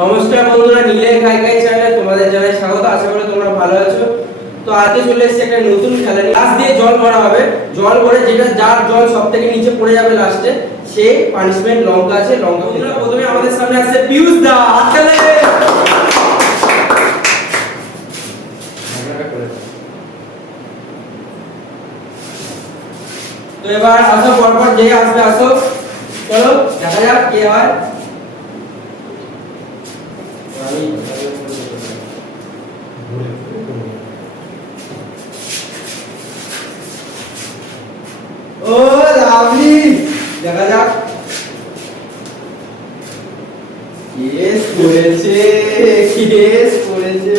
নমস্কার বন্ধুরা, নীলের খাই খাই চ্যানেলে তোমাদের জানাই স্বাগত। আশা করি তোমরা ভালো আছো। তো আজকে চলে এসেছে একটা নতুন খেলা নিয়ে। গ্লাস দিয়ে জল ভরা হবে, জল ভরে যেটা যার জল সবথেকে নিচে পড়ে যাবে লাস্টে সে পানিশমেন্ট লঙ্কা আছে লঙ্কা। বন্ধুরা প্রথমে আমাদের সামনে আছে পিয়ুষ দা। হাততালি। তো এবার আসো, পরপর যে আসবে আসো, চলো দেখা যাক কে হয়। ও লাভলি, দেখা যাক কেস করেছে, কেস করেছে।